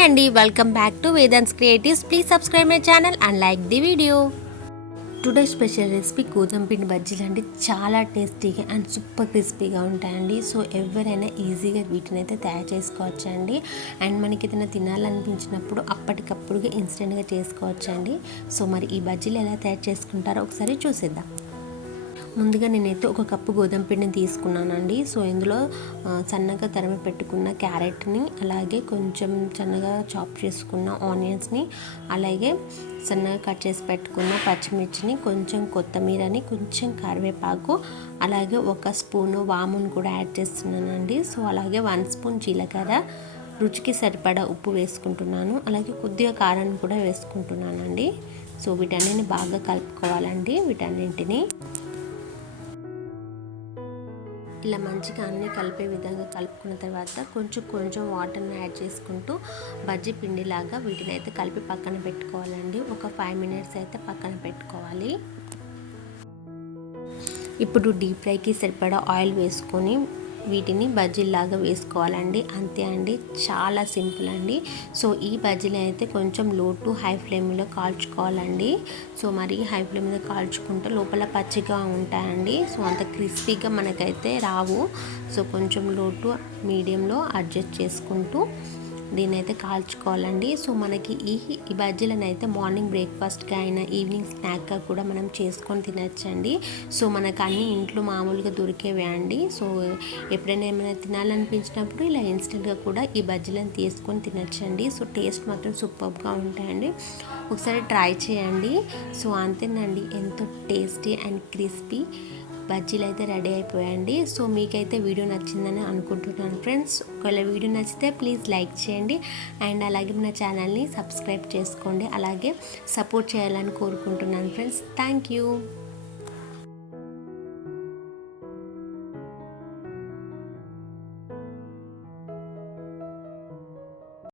Hi అండి, welcome back to Vedant creatives. Please subscribe my channel and like the video. Today special recipe గోధుమ పిండి బజ్జీలు అండి. చాలా టేస్టీగా అండ్ సూపర్ క్రిస్పీగా ఉంటాయండి. సో ఎవరైనా ఈజీగా వీటిని అయితే తయారు చేసుకోవచ్చండి. అండ్ మనకి ఏదైనా తినాలనిపించినప్పుడు అప్పటికప్పుడు ఇన్స్టెంట్గా చేసుకోవచ్చండి. సో మరి ఈ బజ్జీలు ఎలా తయారు చేసుకుంటారో ఒకసారి చూసేద్దాం. ముందుగా నేనైతే ఒక కప్పు గోధుమ పిండిని తీసుకున్నానండి. సో ఇందులో సన్నగా తరిమి పెట్టుకున్న క్యారెట్ని, అలాగే కొంచెం సన్నగా చాప్ చేసుకున్న ఆనియన్స్ని, అలాగే సన్నగా కట్ చేసి పెట్టుకున్న పచ్చిమిర్చిని, కొంచెం కొత్తిమీరని, కొంచెం కరివేపాకు, అలాగే ఒక స్పూను వామును కూడా యాడ్ చేస్తున్నానండి. సో అలాగే 1 స్పూన్ జీలకర్ర, రుచికి సరిపడా ఉప్పు వేసుకుంటున్నాను, అలాగే కొద్దిగా కారం కూడా వేసుకుంటున్నానండి. సో వీటన్నిటిని బాగా కలుపుకోవాలండి. వీటన్నింటిని ఇలా మంచిగా అన్నీ కలిపే విధంగా కలుపుకున్న తర్వాత కొంచెం వాటర్ని యాడ్ చేసుకుంటూ బజ్జీ పిండిలాగా వీటిని అయితే కలిపి పక్కన పెట్టుకోవాలండి. ఒక 5 మినిట్స్ అయితే పక్కన పెట్టుకోవాలి. ఇప్పుడు డీప్ ఫ్రైకి సరిపడా ఆయిల్ వేసుకొని వీటిని బజ్జీలాగా వేసుకోవాలండి. అంతే అండి, చాలా సింపుల్ అండి. సో ఈ బజ్జీలు అయితే కొంచెం లో టు హై ఫ్లేమ్లో కాల్చుకోవాలండి. సో మరి హై ఫ్లేమ్ మీద కాల్చుకుంటే లోపల పచ్చిగా ఉంటాయండి. సో అంత క్రిస్పీగా మనకైతే రావు. సో కొంచెం లో టు మీడియంలో అడ్జస్ట్ చేసుకుంటూ దీన్ని అయితే కాల్చుకోవాలండి. సో మనకి ఈ బజ్జీలను అయితే మార్నింగ్ బ్రేక్ఫాస్ట్గా అయినా ఈవినింగ్ స్నాక్గా కూడా మనం చేసుకొని తినచ్చండి. సో మనకు అన్ని ఇంట్లో మామూలుగా దొరికేవే అండి. సో ఎప్పుడైనా ఏమైనా తినాలనిపించినప్పుడు ఇలా ఇన్స్టెంట్గా కూడా ఈ బజ్జీలను తీసుకొని తినచ్చండి. సో టేస్ట్ మాత్రం సూపర్గా ఉంటాయండి. ఒకసారి ట్రై చేయండి. సో అంతేనండి, ఎంతో టేస్టీ అండ్ క్రిస్పీ బజ్జీలు అయితే రెడీ అయిపోయాయండి. సో మీకైతే వీడియో నచ్చిందని అనుకుంటున్నాను ఫ్రెండ్స్. ఒకవేళ వీడియో నచ్చితే ప్లీజ్ లైక్ చేయండి అండ్ అలాగే మన ఛానల్ని సబ్స్క్రైబ్ చేసుకోండి. అలాగే సపోర్ట్ చేయాలని కోరుకుంటున్నాను ఫ్రెండ్స్. Thank you.